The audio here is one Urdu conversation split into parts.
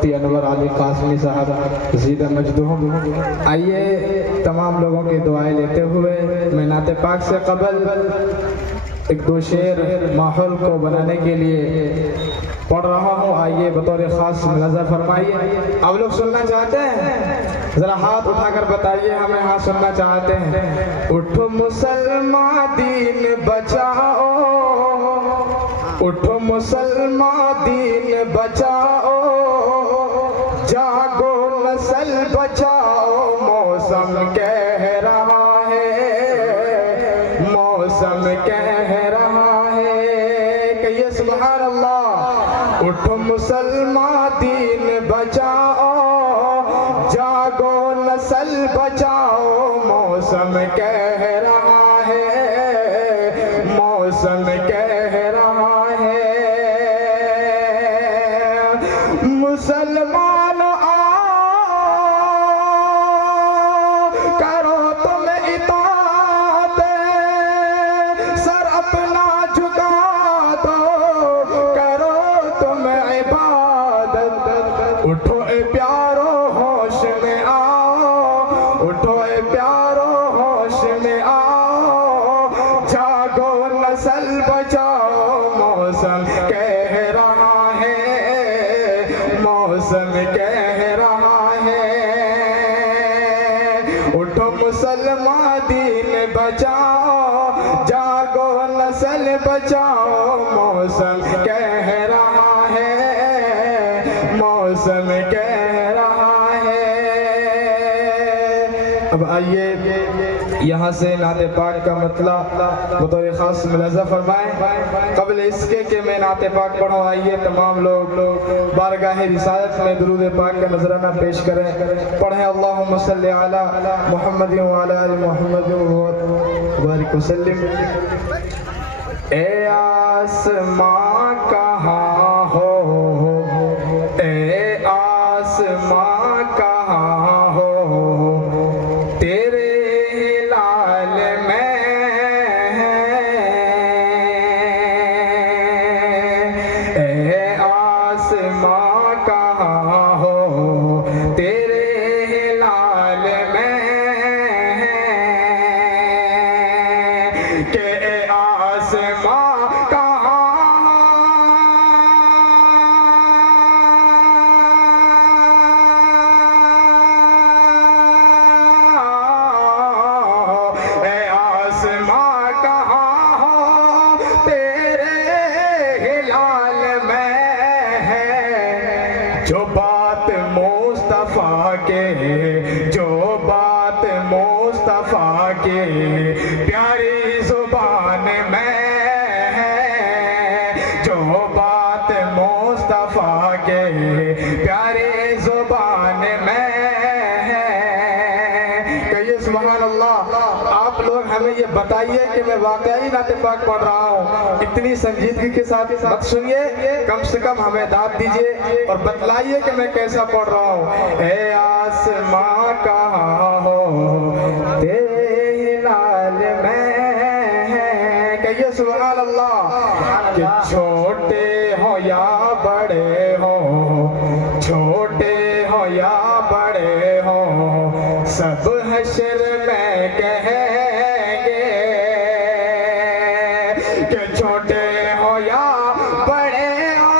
مفتی انور علی قاسمی صاحب زیدہ مجدہم۔ آئیے تمام لوگوں کی دعائیں لیتے ہوئے میں نعت پاک سے قبل ایک دو شعر ماحول کو بنانے کے لیے پڑھ رہا ہوں، آئیے بطور خاص ملاحظہ فرمائیے۔ آپ لوگ سننا چاہتے ہیں؟ ذرا ہاتھ اٹھا کر بتائیے ہمیں ہاں سننا چاہتے ہیں۔ اٹھو مسلمان دین بچاؤ، اٹھو مسلمان دین بچاؤ، جاگو نسل بچاؤ، موسم کہہ رہا ہے، موسم کہہ رہا ہے، کہیے سبحان اللہ۔ اٹھو مسلمان دین بچاؤ، جاگو نسل بچاؤ، موسم کہہ رہا ہے، موسم کہہ رہا ہے۔ مسلمان آؤ، کرو تم اطاعت، سر اپنا جھکا دو، کرو تم عبادت۔ اٹھو اے پیارو ہوش میں آؤ، اٹھو اے پیارو ہوش میں آؤ، جاگو نسل بچاؤ، موسم کہہ رہا ہے، موسم کہہ رہا ہے۔ اٹھو مسلمان دین بچاؤ، جاگو نسل بچاؤ، موسم کہہ رہا ہے، موسم کہہ رہا ہے۔ اب آئیے یہاں سے نعت پاک کا مطلب بطور خاص ملاحظہ فرمائیں۔ قبل اس کے کہ میں نعت پاک پڑھوں، آئیے تمام لوگ بارگاہ رسالت میں درود پاک کا نذرانہ پیش کریں۔ پڑھیں اللہم صلی علی محمد وعلی آل محمد وبارک وسلم۔ اے آسماں کہاں ہو، اے آسماں کہاں ہو، تیرے ہلال میں اے آسماں کہاں ہو، تیرے ہلال میں کہ اے آسماں کہاں جو بات مصطفیٰ کے، جو بات مصطفیٰ کے پیاری زبان میں ہے، جو بات مصطفیٰ کے پیاری زبان میں ہے، کہیے سبحان اللہ۔ آپ لوگ ہمیں یہ بتائیے کہ میں واقعی نعت پاک پڑھ رہا ہوں، اتنی سنجیدگی کے ساتھ مت سنیے، کم سے کم ہمیں داد دیجئے اور بتلائیے کہ میں کیسا پڑھ رہا ہوں۔ اے آسماں کہاں ہو، تیرے ہلال میں ہے، کہیے سبحان اللہ۔ کہ چھوٹے ہو یا بڑے ہو، چھوٹے ہو یا بڑے ہو، سب حشر میں کہیں گے کہ چھوٹے ہو یا بڑے ہو،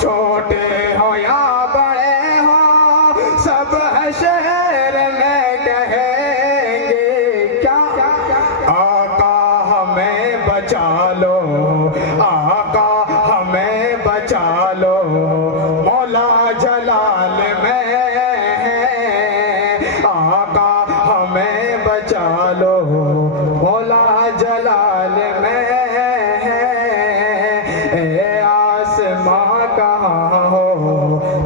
چھوٹے ہو یا بڑے ہو، سب حشر میں کہیں گے کیا؟ آقا ہمیں بچا لو، آقا ہمیں بچا لو، مولا جلال میں ہے، آقا ہمیں بچا لو، مولا جلال میں ہے۔ اے آسماں کہاں ہو،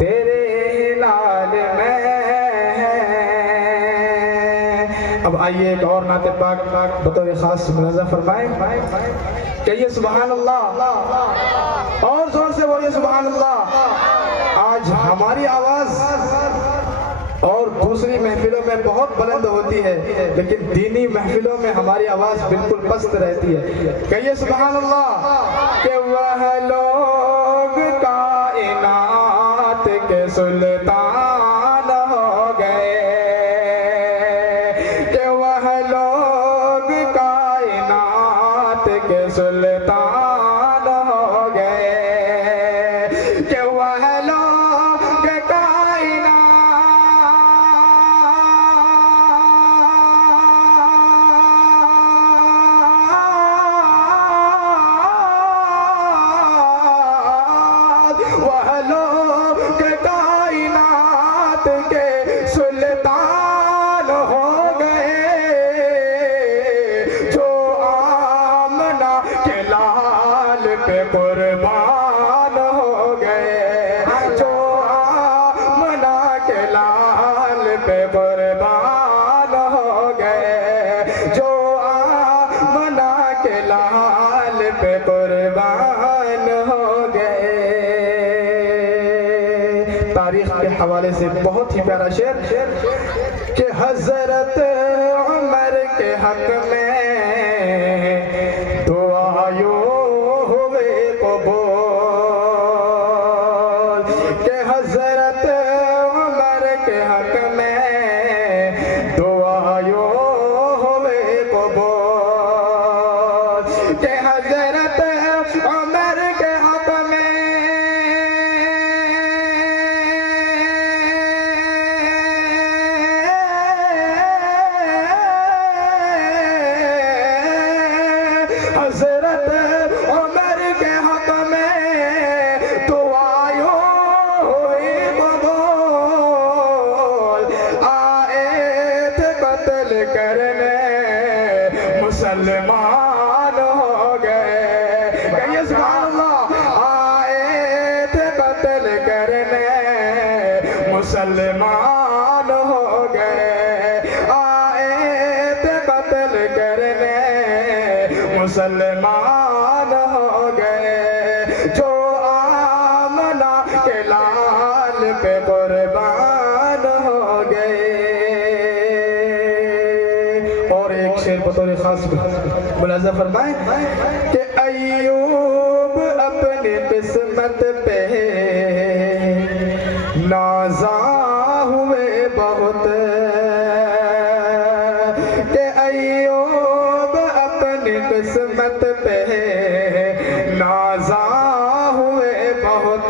تیرے ہلال میں ہے۔ اب آئیے ایک اور نعت پاک بطور خاص ملاحظہ فرمائیں، کہیے سبحان اللہ، اور زور سے بولیے سبحان اللہ۔ آج ہماری آواز اور دوسری محفلوں میں بہت بلند ہوتی ہے، لیکن دینی محفلوں میں ہماری آواز بالکل پست رہتی ہے۔ کہیے سبحان اللہ۔ کہ وہ لوگ کائنات کے سلطان ہو گئے، کہ وہ لوگ کائنات کے سلطان ہو گئے، کہ وہ لوگ کائنات کے سلطان ہو گئے، جو آمنہ کے لال پہ قربان ہو گئے، جو آمنہ کے لال پہ قربان ہو گئے، جو آمنہ کے لال پہ قربان ہو گئے۔ تاریخ کے حوالے سے بہت ہی پیارا شعر کہ حضرت عمر کے حق میں دعایوں ہوئے قبول، کہ حضرت عمر کے حق میں دعایوں ہوئے قبول، کہ حضرت عمر کے حق میں حضرت عمر کے حق میں دعایوں ہوئی قبول، آئے تھے قتل کرنے مسلمان ہو گئے۔ کہیے سبحان اللہ۔ آئے تھے قتل کرنے مسلمان ہو گئے، آئے تھے قتل کرنے مسلمان ہو گئے، جو آمنہ کے لال پہ قربان ہو گئے۔ اور ایک شعر بطور خاص ملاحظہ فرمائیں کہ ایوب اپنی قسمت پہ نازاں ہوئے بہت، کہ ایوب اپنی قسمت پہ نازاں ہوئے بہت،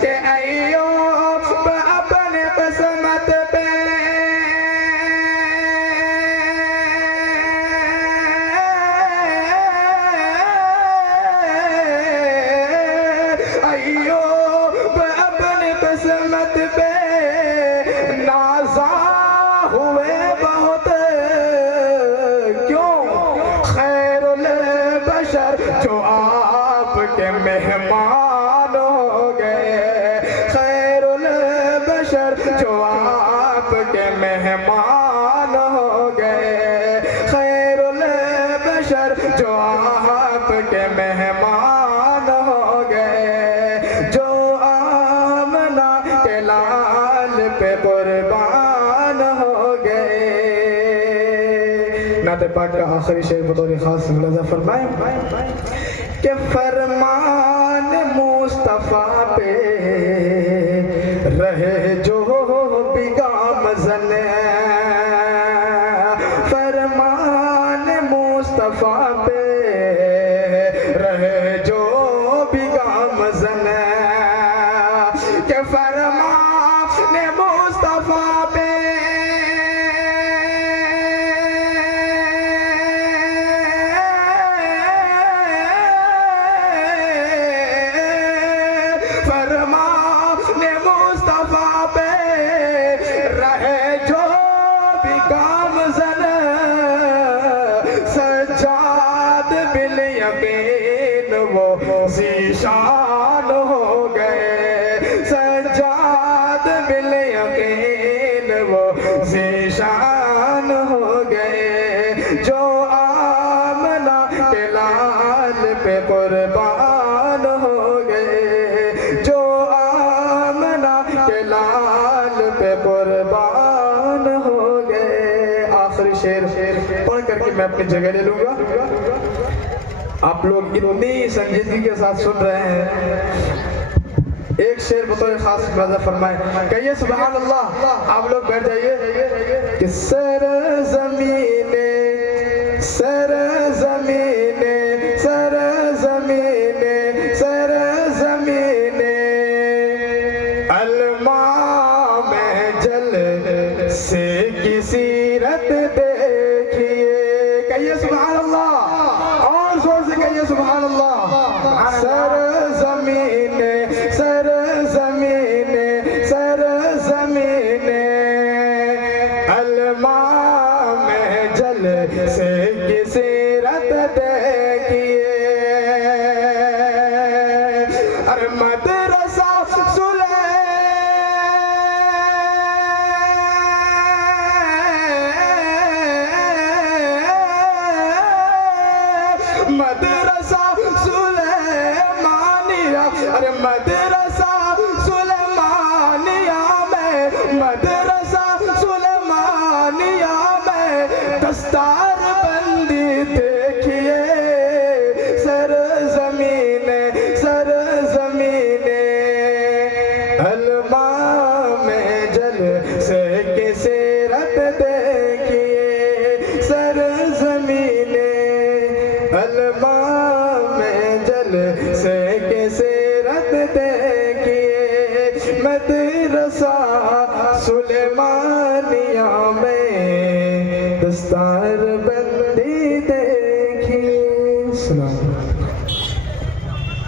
کہ ایوب اپنی قسمت پہ ایوب اپنی قسمت پہ نازاں ہوئے بہت، کیوں؟ خیر البشر جو آپ کے مہمان ہو گئے، خیر البشر جو آپ کے مہمان ہو گئے، خیر البشر جو آپ کے مہمان ہو گئے، جو آمنہ کے لال پہ قربان ہو گئے۔ نعت پاک کا آخری شعر بطور خاص ملاحظہ فرمائیں کہ فرمان مصطفیٰ پہ رہے جو بھی گامزن، فرمان مصطفیٰ پہ رہے جو بھی گامزن، کہ فرمان مصطفیٰ پہ مصطفیٰ پہ رہے جو بھی گامزن، سجاد بالیقین وہ ذیشان ہو گئے، سجاد بالیقین وہ ذیشان ہو گئے، جو آمنہ کے لال پہ قربان ہو گئے، جو آمنہ کے لال اپنی جگہ لے لوں گا. آپ لوگ اتنی سنجیدگی کے ساتھ سن رہے ہیں. ایک شعر بطور خاص ملحظہ فرمائیں. کہیے سبحان اللہ. آپ لوگ بیٹھ جائیے. کہ سر زمین سر زمین سر زمین سر زمین الماء میں جل سے کی سیرت دیکھیے. کہیے سبحان اللہ. اور زور سے کہیے سبحان اللہ. سر زمین سر زمین سر زمین الماء میں جل سے کی سیرت دیکھیے. ارے مدرسہ مدرسہ سلیمانیہ. ارے مدرسہ سلیمانیہ میں مدرسہ سلیمانیہ میں دستار بندی دیکھیے. سر زمین سر زمین الماء میں جل سے کی سیرت دیکھیے. سر زمین الماء میں جل سے کی سیرت دیکھیے. مدرسہ سلیمانیہ میں دستار